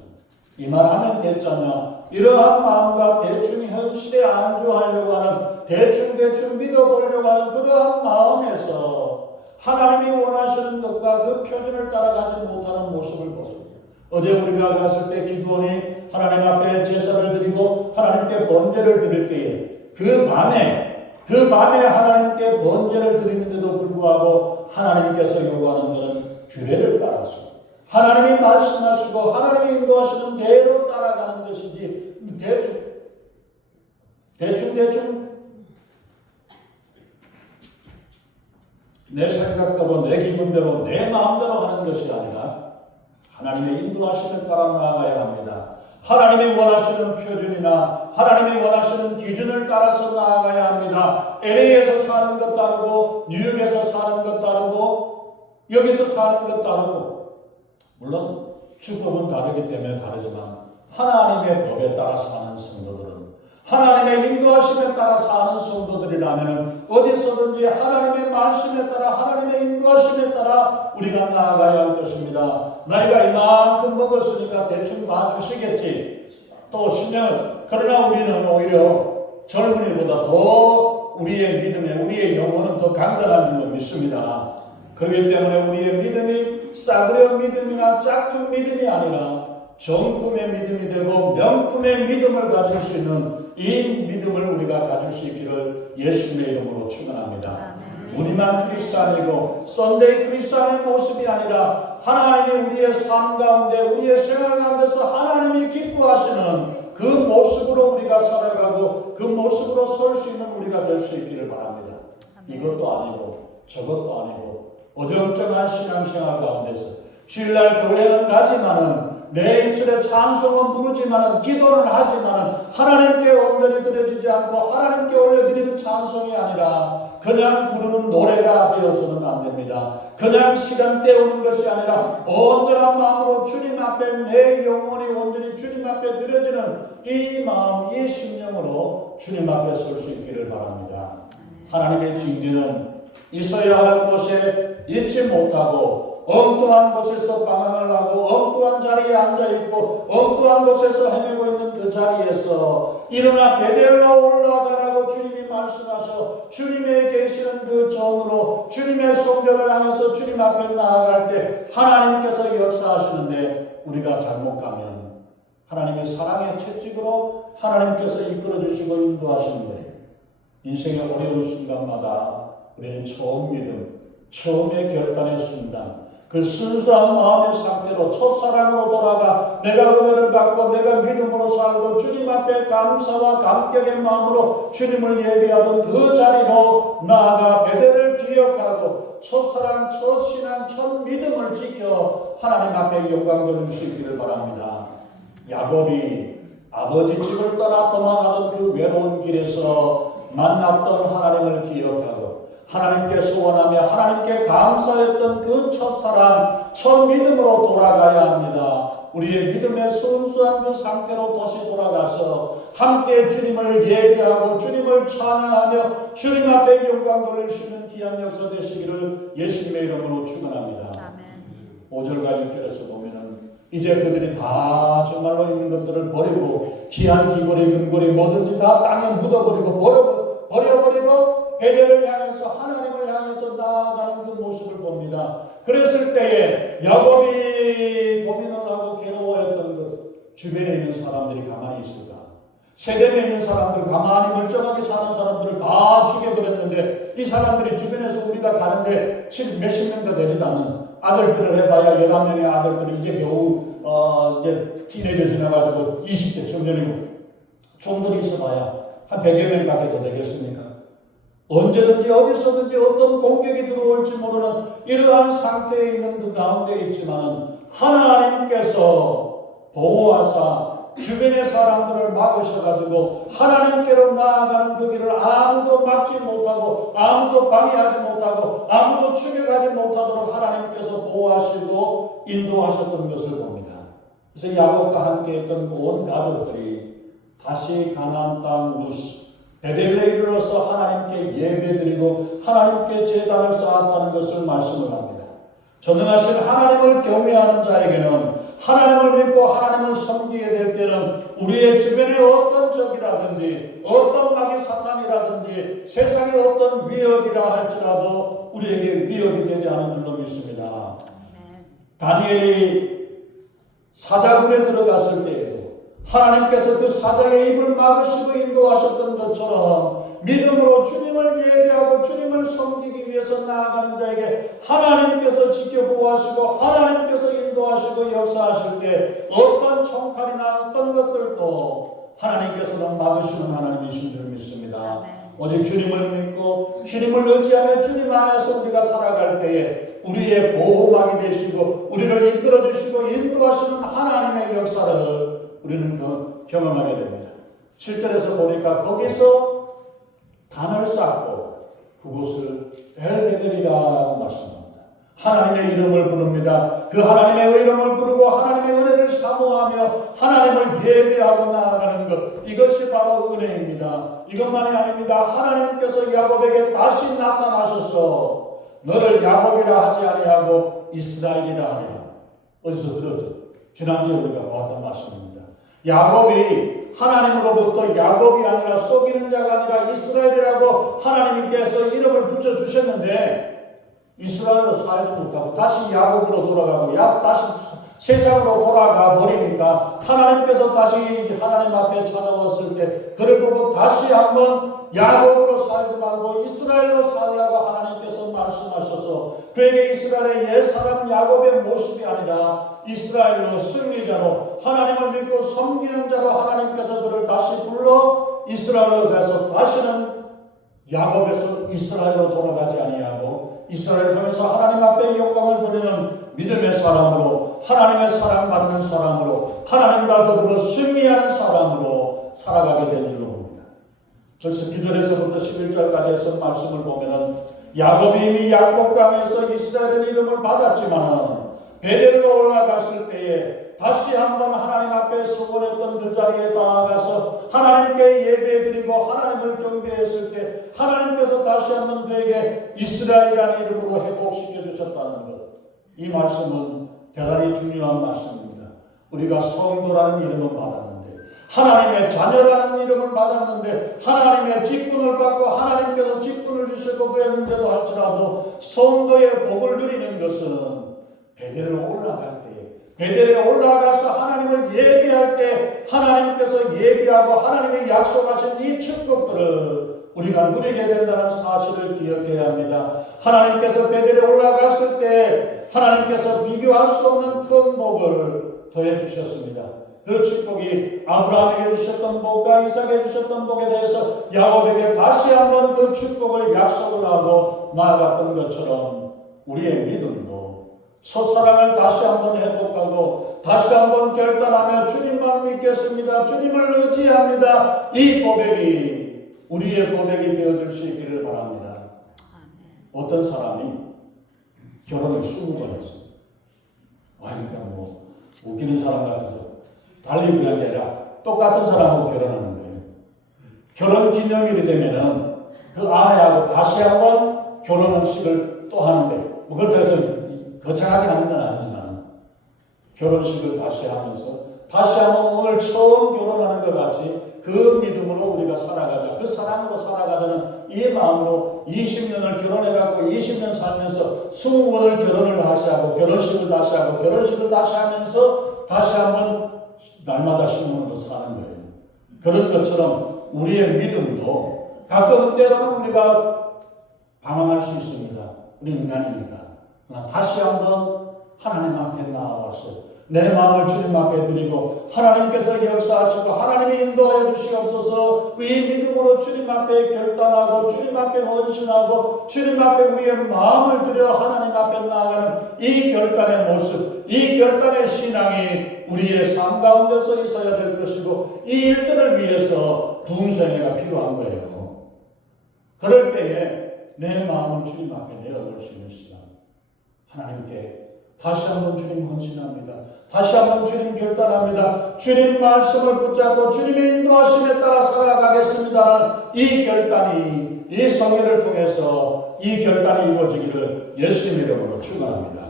이 말 하면 됐잖아. 이러한 마음과 대충 현실에 안주하려고 하는 대충 믿어보려고 하는 그러한 마음에서 하나님이 원하시는 것과 그 표준을 따라가지 못하는 모습을 보세요. 어제 우리가 갔을 때 기도원이 하나님 앞에 제사를 드리고 하나님께 번제를 드릴 때에 그 밤에 하나님께 번제를 드리는데도 불구하고 하나님께서 요구하는 것은 규례를 따라서 하나님이 말씀하시고 하나님이 인도하시는 대로 따라가는 것이지 대충 내 생각대로 내 기분대로 내 마음대로 하는 것이 아니라 하나님의 인도하심을 따라 나아가야 합니다. 하나님이 원하시는 표준이나 하나님이 원하시는 기준을 따라서 나아가야 합니다. LA에서 사는 것 다르고 뉴욕에서 사는 것 다르고 여기서 사는 것 다르고 물론 주법은 다르기 때문에 다르지만 하나님의 법에 따라 사는 성도들은 하나님의 인도하심에 따라 사는 성도들이라면 어디서든지 하나님의 말씀에 따라 하나님의 인도하심에 따라 우리가 나아가야 할 것입니다. 나이가 이만큼 먹었으니까 대충 봐주시겠지. 또 10년 그러나 우리는 오히려 젊은이보다 더 우리의 믿음에 우리의 영혼은 더 강건한 줄로 믿습니다. 그렇기 때문에 우리의 믿음이 싸구려 믿음이나 짝퉁 믿음이 아니라 정품의 믿음이 되고 명품의 믿음을 가질 수 있는 이 믿음을 우리가 가질 수 있기를 예수님의 이름으로 축원합니다. 무늬만 크리스찬이고 썬데이 크리스찬의 모습이 아니라 하나님이 우리의 삶 가운데 우리의 생활 가운데서 하나님이 기뻐하시는 그 모습으로 우리가 살아가고 그 모습으로 설 수 있는 우리가 될 수 있기를 바랍니다. 이것도 아니고 저것도 아니고 어정쩡한 신앙생활 가운데서 주일날 교회는 가지만은 내 입술에 찬송은 부르지만은 기도는 하지만은 하나님께 온전히 드려지지 않고 하나님께 올려드리는 찬송이 아니라 그냥 부르는 노래가 되어서는 안 됩니다. 그냥 시간 때우는 것이 아니라 온전한 마음으로 주님 앞에 내 영혼이 온전히 주님 앞에 드려지는 이 마음, 이 심령으로 주님 앞에 설 수 있기를 바랍니다. 하나님의 징계는 있어야 할 곳에 있지 못하고 엉뚱한 곳에서 방황을 하고 엉뚱한 자리에 앉아있고 엉뚱한 곳에서 헤매고 있는 그 자리에서 일어나 베델로 올라가라고 주님이 말씀하셔 주님의 계시는 그 전으로 주님의 성전을 향해서 주님 앞에 나아갈 때 하나님께서 역사하시는데 우리가 잘못 가면 하나님의 사랑의 채찍으로 하나님께서 이끌어주시고 인도하시는데 인생의 어려운 순간마다 우리는 처음 믿음, 처음의 결단의 순간 그 순수한 마음의 상태로 첫사랑으로 돌아가 내가 은혜를 받고 내가 믿음으로 살고 주님 앞에 감사와 감격의 마음으로 주님을 예배하던 그 자리로 나아가 베델을 기억하고 첫사랑, 첫신앙, 첫믿음을 지켜 하나님 앞에 영광 돌릴 수 있기를 바랍니다. 야곱이 아버지 집을 떠나 도망하던 그 외로운 길에서 만났던 하나님을 기억하고 하나님께 소원하며 하나님께 감사했던 그 첫사랑, 첫믿음으로 돌아가야 합니다. 우리의 믿음의 순수한 그 상태로 다시 돌아가서 함께 주님을 예배하고 주님을 찬양하며 주님 앞에 영광 돌릴 수 있는 귀한 역사 되시기를 예수님의 이름으로 축원합니다. 5절과 6절에서 보면은 이제 그들이 다 정말로 있는 것들을 버리고 귀한 귀걸이, 금걸이 뭐든지 다 땅에 묻어버리고 버려버리고 베델을 향해서 하나님을 향해서 나아가는 그 모습을 봅니다. 그랬을 때에 야곱이 고민을 하고 괴로워했던 것 주변에 있는 사람들이 가만히 있을까? 세겜에 있는 사람들 가만히 멀쩡하게 사는 사람들을 다 죽여버렸는데 이 사람들이 주변에서 우리가 가는데 몇십 명도 되지도 않은 아들들을 해봐야 11명의 아들들이 이제 겨우 이제 티네이저 지나가지고 20대 청년이고 종들이 있어봐야 한 100여 명밖에 더 되겠습니까? 언제든지 어디서든지 어떤 공격이 들어올지 모르는 이러한 상태에 있는 그 가운데 있지만 하나님께서 보호하사 주변의 사람들을 막으셔가지고 하나님께로 나아가는 그 길을 아무도 막지 못하고 아무도 방해하지 못하고 아무도 추격하지 못하도록 하나님께서 보호하시고 인도하셨던 것을 봅니다. 그래서 야곱과 함께 했던 온 가족들이 다시 가나안 땅 루스 베델레에 이르러서 하나님께 예배드리고 하나님께 제단을 쌓았다는 것을 말씀을 합니다. 전능하신 하나님을 경외하는 자에게는 하나님을 믿고 하나님을 섬기게 될 때는 우리의 주변에 어떤 적이라든지 어떤 마귀 사탄이라든지 세상의 어떤 위협이라 할지라도 우리에게 위협이 되지 않은 줄로 믿습니다. 다니엘이 사자굴에 들어갔을 때에도 하나님께서 그 사자의 입을 막으시고 인도하셨던 것처럼 믿음으로 주님을 예배하고 주님을 섬기기 위해서 나아가는 자에게 하나님께서 지켜보호하시고 하나님께서 인도하시고 역사하실 때 어떤 총칼이나 어떤 것들도 하나님께서는 막으시는 하나님이신 줄 믿습니다. 오직 주님을 믿고 주님을 의지하며 주님 안에서 우리가 살아갈 때에 우리의 보호막이 되시고 우리를 이끌어주시고 인도하시는 하나님의 역사를 우리는 경험하게 됩니다. 7절에서 보니까 거기서 단을 쌓고 그곳을 벨베델이라고 말씀합니다. 하나님의 이름을 부릅니다. 그 하나님의 이름을 부르고 하나님의 은혜를 사모하며 하나님을 예배하고 나아가는 것, 이것이 바로 은혜입니다. 이것만이 아닙니다. 하나님께서 야곱에게 다시 나타나셔서 너를 야곱이라 하지 아니하고 이스라엘이라 하리라. 어디서 들었죠? 지난주에 우리가 보았던 말씀입니다. 야곱이 하나님으로부터 야곱이 아니라 속이는 자가 아니라 이스라엘이라고 하나님께서 이름을 붙여주셨는데 이스라엘로 살지 못하고 다시 야곱으로 돌아가고 다시 세상으로 돌아가 버리니까 하나님께서 다시 하나님 앞에 찾아왔을 때 그를 보고 다시 한번 야곱으로 살지 말고 이스라엘로 살라고 하나님께서 말씀하셔서 그에게 이스라엘의 옛사람 야곱의 모습이 아니라 이스라엘로 승리자로 하나님을 믿고 섬기는 자로 하나님께서 그를 다시 불러 이스라엘로 돼서 다시는 야곱에서 이스라엘로 돌아가지 아니하고 이스라엘을 통해서 하나님 앞에 영광을 돌리는 믿음의 사람으로 하나님의 사랑받는 사람으로 하나님과 더불어 승리하는 사람으로 살아가게 된 줄로 봅니다. 그래서 9절에서부터 11절까지 해서 말씀을 보면은 야곱이 이미 약복강에서 이스라엘의 이름을 받았지만은 베델로 올라갔을 때에 다시 한번 하나님 앞에 서원했던 그 자리에 나아가서 하나님께 예배드리고 하나님을 경배했을 때 하나님께서 다시 한번 그에게 이스라엘이라는 이름으로 회복시켜 주셨다는 것, 이 말씀은 대단히 중요한 말씀입니다. 우리가 성도라는 이름을 받았는데, 하나님의 자녀라는 이름을 받았는데, 하나님의 직분을 받고 하나님께서 직분을 주시고 그랬는데도 할지라도 성도의 복을 누리는 것은 베델로 올라갈 때, 베델에 올라가서 하나님을 예배할 때 하나님께서 예배하고 하나님이 약속하신 이 축복들을 우리가 누리게 된다는 사실을 기억해야 합니다. 하나님께서 베델에 올라갔을 때 하나님께서 비교할 수 없는 큰 복을 더해 주셨습니다. 그 축복이 아브라함에게 주셨던 복과 이삭에게 주셨던 복에 대해서 야곱에게 다시 한번 그 축복을 약속을 하고 나아갔던 것처럼 우리의 믿음도 첫사랑을 다시 한번 회복하고 다시 한번 결단하며 주님만 믿겠습니다, 주님을 의지합니다, 이 고백이 우리의 고백이 되어줄 수 있기를 바랍니다. 어떤 사람이 결혼을 20번 했어요. 그러니까 웃기는 사람 같아서 달리 그런 게 아니라 똑같은 사람하고 결혼하는 거예요. 결혼 기념일이 되면은 그 아내하고 다시 한번 결혼식을 또 하는데, 그렇다고 해서 거창하게 하는 건 아니지만 결혼식을 다시 하면서 다시 한번 오늘 처음 결혼하는 것 같이 그 믿음으로 우리가 살아가자, 그 사랑으로 살아가자는 이 마음으로 20년을 결혼해갖고 20년 살면서 20번을 결혼을 다시 하고 결혼식을 다시 하고 결혼식을 다시 하면서 다시 한번 날마다 신혼으로 사는 거예요. 그런 것처럼 우리의 믿음도 가끔 때로는 우리가 방황할 수 있습니다. 우리 인간이니까. 다시 한번 하나님 앞에 나와서 내 마음을 주님 앞에 드리고 하나님께서 역사하시고 하나님이 인도하여 주시옵소서, 이 믿음으로 주님 앞에 결단하고 주님 앞에 헌신하고 주님 앞에 우리의 마음을 들여 하나님 앞에 나아가는 이 결단의 모습, 이 결단의 신앙이 우리의 삶 가운데서 있어야 될 것이고 이 일들을 위해서 분생애가 필요한 거예요. 그럴 때에 내 마음을 주님 앞에 내어놓을 수 있는 시간, 하나님께 다시 한번 주님 헌신합니다, 다시 한번 주님 결단합니다, 주님 말씀을 붙잡고 주님의 인도하심에 따라 살아가겠습니다, 이 결단이 이 성회를 통해서 이 결단이 이루어지기를 예수님의 이름으로 축원합니다.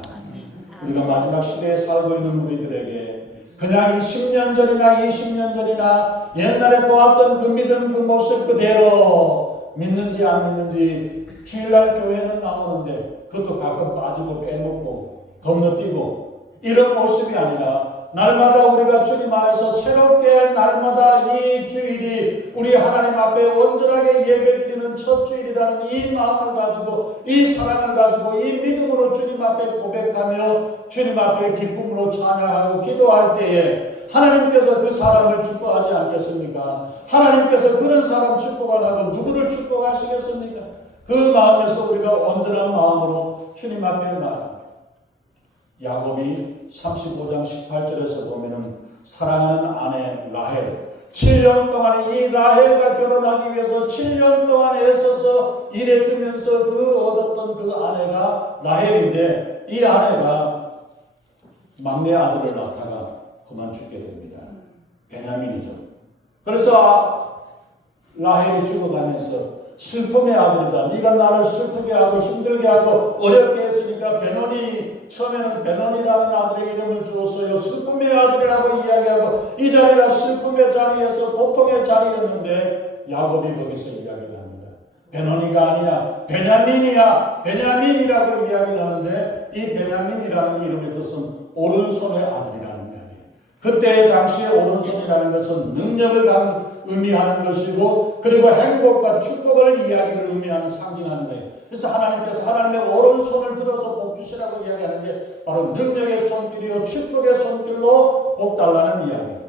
우리가 마지막 시대에 살고 있는 우리들에게 그냥 10년 전이나 20년 전이나 옛날에 보았던 그 믿음 그 모습 그대로 믿는지 안 믿는지, 주일날 교회는 나오는데 그것도 가끔 빠지고 빼먹고 건너뛰고 이런 모습이 아니라 날마다 우리가 주님 안에서 새롭게 날마다 이 주일이 우리 하나님 앞에 온전하게 예배드리는 첫 주일이라는 이 마음을 가지고 이 사랑을 가지고 이 믿음으로 주님 앞에 고백하며 주님 앞에 기쁨으로 찬양하고 기도할 때에 하나님께서 그 사람을 기뻐하지 않겠습니까? 하나님께서 그런 사람 축복하라고 누구를 축복하시겠습니까? 그 마음에서 우리가 온전한 마음으로 주님 앞에 나아갑니다. 야곱이 35장 18절에서 보면은 사랑하는 아내 라헬, 7년 동안 이 라헬과 결혼하기 위해서 7년 동안 애써서 일해주면서 그 얻었던 그 아내가 라헬인데, 이 아내가 막내 아들을 낳다가 그만 죽게 됩니다. 베냐민이죠. 그래서 라헬이 죽어가면서 슬픔의 아들이다, 네가 나를 슬프게 하고 힘들게 하고 어렵게 했으니까 베노니, 처음에는 베노니라는 아들의 이름을 주었어요. 슬픔의 아들이라고 이야기하고 이 자리가 슬픔의 자리에서 고통의 자리였는데 야곱이 거기서 이야기를 합니다. 베노니가 아니야, 베냐민이야, 베냐민이라고 이야기를 하는데 이 베냐민이라는 이름의 뜻은 오른손의 아들이라는 이야기예요. 그때 당시에 오른손이라는 것은 능력을 의미하는 것이고, 그리고 행복과 축복을 이야기를 의미하는, 상징하는 거예요. 그래서 하나님께서 하나님의 오른손을 들어서 복 주시라고 이야기하는 게 바로 능력의 손길이요 축복의 손길로 복 달라는 이야기예요.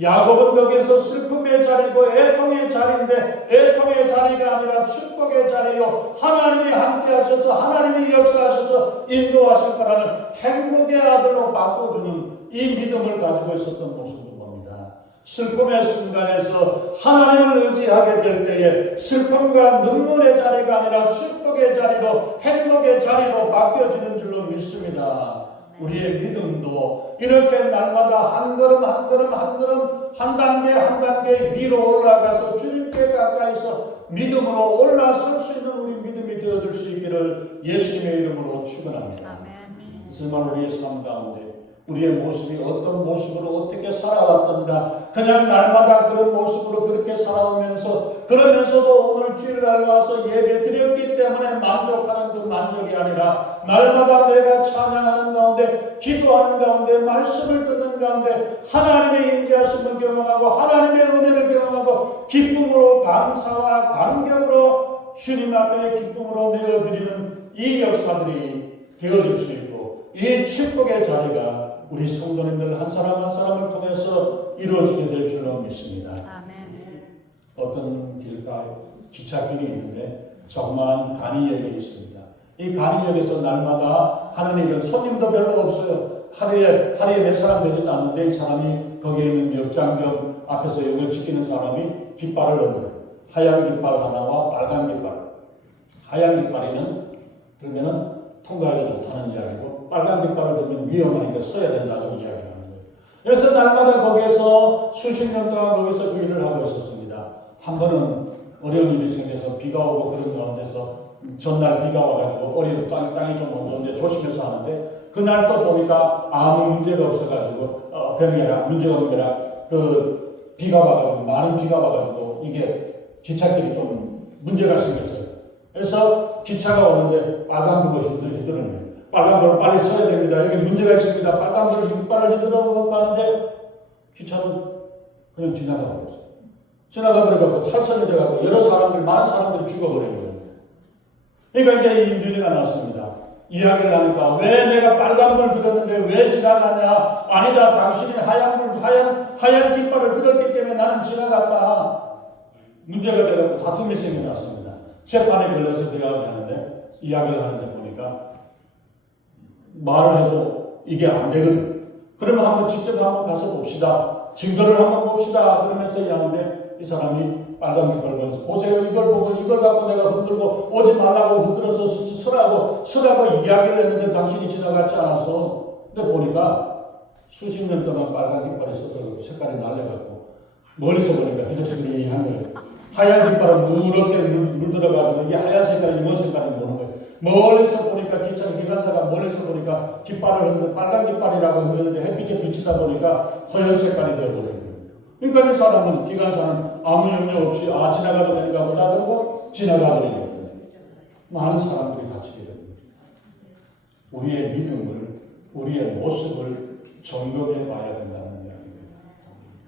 야곱은 거기에서 슬픔의 자리고 애통의 자리인데, 애통의 자리가 아니라 축복의 자리요, 하나님이 함께 하셔서 하나님이 역사하셔서 인도하실 거라는 행복의 아들로 바꿔주는 이 믿음을 가지고 있었던 모습을 봅니다. 슬픔의 순간에서 하나님을 의지하게 될 때에 슬픔과 눈물의 자리가 아니라 축복의 자리로, 행복의 자리로 바뀌어지는 줄로 믿습니다. 우리의 믿음도 이렇게 날마다 한 걸음 한 걸음 한 걸음 한 단계 한 단계 위로 올라가서 주님께 가까이서 믿음으로 올라설 수 있는 우리 믿음이 되어줄 수 있기를 예수님의 이름으로 축원합니다. 정말 우리의 삶 가운데 우리의 모습이 어떤 모습으로 어떻게 살아왔던가 그냥 날마다 그런 모습으로 그렇게 살아오면서 그러면서도 오늘 주일날 와서 예배 드렸기 때문에 만족하는 그 만족이 아니라 날마다 내가 찬양하는 가운데 기도하는 가운데 말씀을 듣는 가운데 하나님의 인자하심을 경험하고 하나님의 은혜를 경험하고 기쁨으로 감사와 감격으로 주님 앞에 기쁨으로 내어드리는 이 역사들이 되어질 수 있고 이 축복의 자리가 우리 성도님들 한 사람 한 사람을 통해서 이루어지게 될 줄로 믿습니다. 아멘. 어떤 기찻길이 있는데 조그마한 간이역이 있습니다. 이 간이역에서 날마다 하는 일은 손님도 별로 없어요. 하루에 몇 사람 되지는 않는데 이 사람이 거기에 있는 역장벽 앞에서 역을 지키는 사람이 깃발을 얻어요. 하얀 깃발 하나와 빨간 깃발. 하얀 깃발이면 들면은 통과하기 좋다는 이야기고 빨간 깃발을 들면 위험하니까 서야 된다고 이야기하는 거예요. 그래서 날마다 거기에서 수십 년 동안 거기서 그 일을 하고 있었습니다. 한 번은 어려운 일이 생겨서 비가 오고 그런 가운데서 전날 비가 와가지고 땅이 좀 얹었는데 조심해서 하는데 그날 또 보니까 아무 문제가 없어가지고 문제가 없는 게 아니라 그 비가 와가지고 많은 비가 와가지고 이게 기찻길이 좀 문제가 생겼어요. 그래서 기차가 오는데 빨간불을 흔들는 거예요. 빨간불을 빨리 서야 됩니다. 여기 문제가 있습니다. 빨간불을 흔들어 가는데 기차는 그냥 지나가 버렸어요. 지나가 버려갖고 탈선이 돼갖고 많은 사람들이 죽어버린 거예요. 그러니까 이제 이 문제가 났습니다. 이야기를 하니까 왜 내가 빨간불 들었는데 왜 지나가냐? 아니다. 당신이 하얀 깃발을 들었기 때문에 나는 지나갔다. 문제가 돼갖고 다툼이 생겨났습니다. 재판에 걸려서 들어가게 하는데 이야기를 하는데 보니까 말을 해도 이게 안 되거든. 그러면 한번 직접 한번 가서 봅시다. 증거를 한번 봅시다. 그러면서 이야기하는데 이 사람이 빨간 깃발을 보면서 보세요. 이걸 보고 이걸 갖고 내가 흔들고 오지 말라고 흔들어서 서라고 이야기를 했는데 당신이 지나갔지 않아서. 근데 보니까 수십 년 동안 빨간 깃발이 있어서 색깔이 날려갖고 멀리서 보니까 희덕스레한 거예요. 하얀 깃발을 누렇게 물들어가지고 이게 하얀 색깔인지 뭔 색깔인지 모르는 거예요. 멀리서 보니까 기관사가 멀리서 보니까 깃발을 흔들 빨간 깃발이라고 그러는데 햇빛에 비치다 보니까 허연 색깔이 되어버린 거예요. 그러니까 이 사람은 기관사는 아무 염려 없이 지나가도 되는가 보다 그러고 지나가버린 거예요. 많은 사람들이 다치게 됩니다. 우리의 믿음을 우리의 모습을 점검해 봐야 된다는 이야기입니다.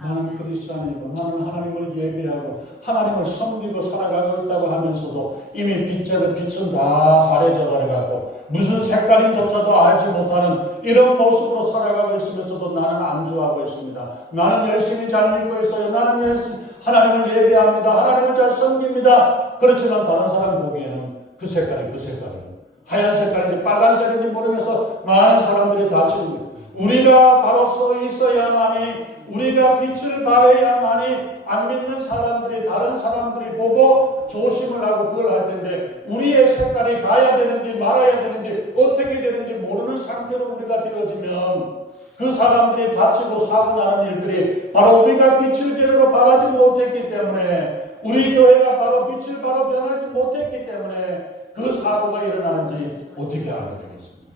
나는 그리스도인이고 나는 하나님을 예배하고 하나님을 섬기고 살아가고 있다고 하면서도 이미 빛은 다 가려져 버려가고 무슨 색깔인조차도 알지 못하는 이런 모습으로 살아가고 있으면서도 나는 안주하고 있습니다. 나는 열심히 잘 믿고 있어요. 나는 하나님을 예배합니다. 하나님을 잘 섬깁니다. 그렇지만 다른 사람 보기에는 그 색깔이에요. 하얀 색깔인지 빨간색인지 모르면서 많은 사람들이 다치는 거예요. 우리가 바로 서 있어야만이 우리가 빛을 발해야만이 안 믿는 사람들이 다른 사람들이 보고 조심을 하고 그걸 할 텐데 우리의 색깔이 가야 되는지 말아야 되는지 어떻게 되는지 모르는 상태로 우리가 되어지면 그 사람들이 다치고 사고 나는 일들이 바로 우리가 빛을 제대로 발하지 못했기 때문에 우리 교회가 바로 빛을 바로 변하지 못했기 때문에 그 사고가 일어나는지 어떻게 알게 되겠습니까?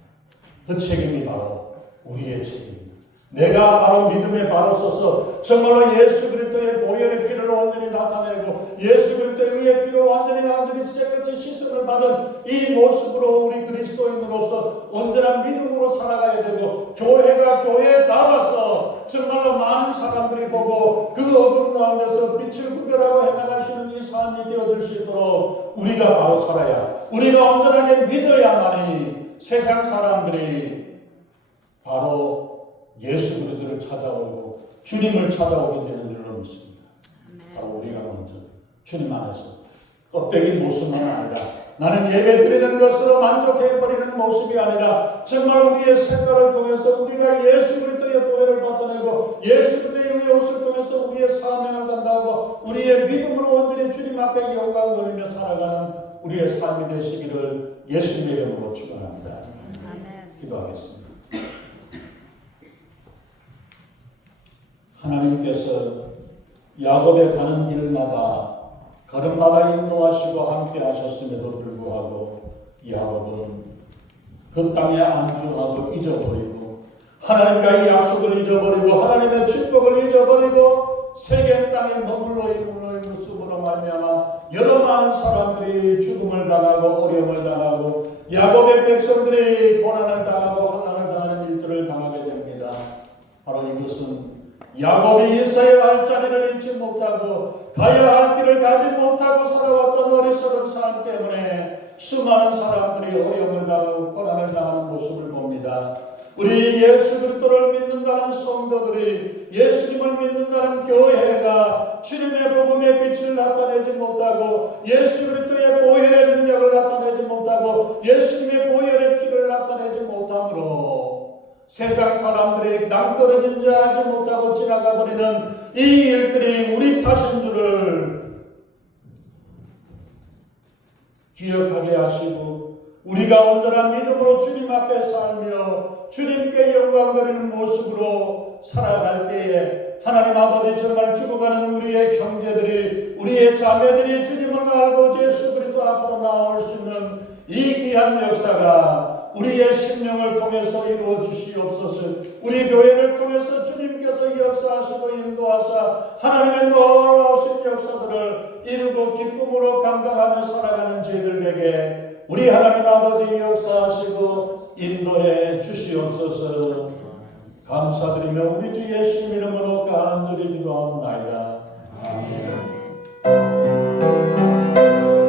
그 책임이 바로 우리의 책임입니다. 내가 바로 믿음에 바로 서서 정말로 예수 그리스도의 보혈의 피를 완전히 나타내고 예수 그리스도의 의의 피를 완전히 새같이 씻음을 받은 이 모습으로 우리 그리스도인으로서 언제나 믿음으로 살아가야 되고 교회가 교회에 나가서 정말로 많은 사람들이 보고 그 어둠 가운데서 빛을 구별하고 해나갈 수 있는 이 삶이 되어질 수 있도록 우리가 바로 살아야 우리가 온전하게 믿어야만이 세상 사람들이 바로 예수 그리스도를 찾아오고 주님을 찾아오게 되는 줄로 믿습니다. 바로 우리가 먼저 주님 안에서 껍데기 모습만 아니라 나는 예배 드리는 것으로 만족해버리는 모습이 아니라 정말 우리의 색깔을 통해서 우리가 예수 그리스도의 보혈을 받아내고 예수 그리스도의 의의 옷을 통해서 우리의 사명을 감당하고 우리의 믿음으로 온전히 주님 앞에 영광 돌리며 살아가는 우리의 삶이 되시기를 예수님의 이름으로 축원합니다. 기도하겠습니다. 하나님께서 야곱의 가는 길마다 걸음마다 인도하시고 함께 하셨음에도 불구하고 야곱은 그 땅에 안주하고 잊어버리고 하나님과의 약속을 잊어버리고 하나님의 축복을 잊어버리고 세계 땅에 머물러 있는 모습으로 말미암아 여러 많은 사람들이 죽음을 당하고 어려움을 당하고 야곱의 백성들이 고난을 당하고 환난을 당하는 일들을 당하게 됩니다. 바로 이것은 야곱이 있어야 할 자리를 잊지 못하고 가야 할 길을 가지 못하고 살아왔던 어리석은 삶 때문에 수많은 사람들이 어려움을 당하고 고난을 당하는 모습을 봅니다. 우리 예수 그리스도를 믿는다는 성도들이 예수님을 믿는다는 교회가 주님의 복음의 빛을 나타내지 못하고 예수 그리스도의 보혈의 능력을 나타내지 못하고 예수님의 보혈의 피를 나타내지 못함으로 세상 사람들이 낭떠러진 줄 알지 못하고 지나가 버리는 이 일들이 우리 탓인 줄을 기억하게 하시고 우리가 온전한 믿음으로 주님 앞에 살며 주님께 영광 드리는 모습으로 살아갈 때에 하나님 아버지 정말 죽어가는 우리의 형제들이 우리의 자매들이 주님을 알고 예수 그리스도 앞으로 나올 수 있는 이 귀한 역사가 우리의 심령을 통해서 이루어 주시옵소서. 우리 교회를 통해서 주님께서 역사하시고 인도하사 하나님의 놀라우신 역사들을 이루고 기쁨으로 감당하며 살아가는 저희들에게 우리 하나님 아버지 역사하시고 인도해 주시옵소서. 감사드리며 우리 주 예수님 이름으로 간절히 기도합니다.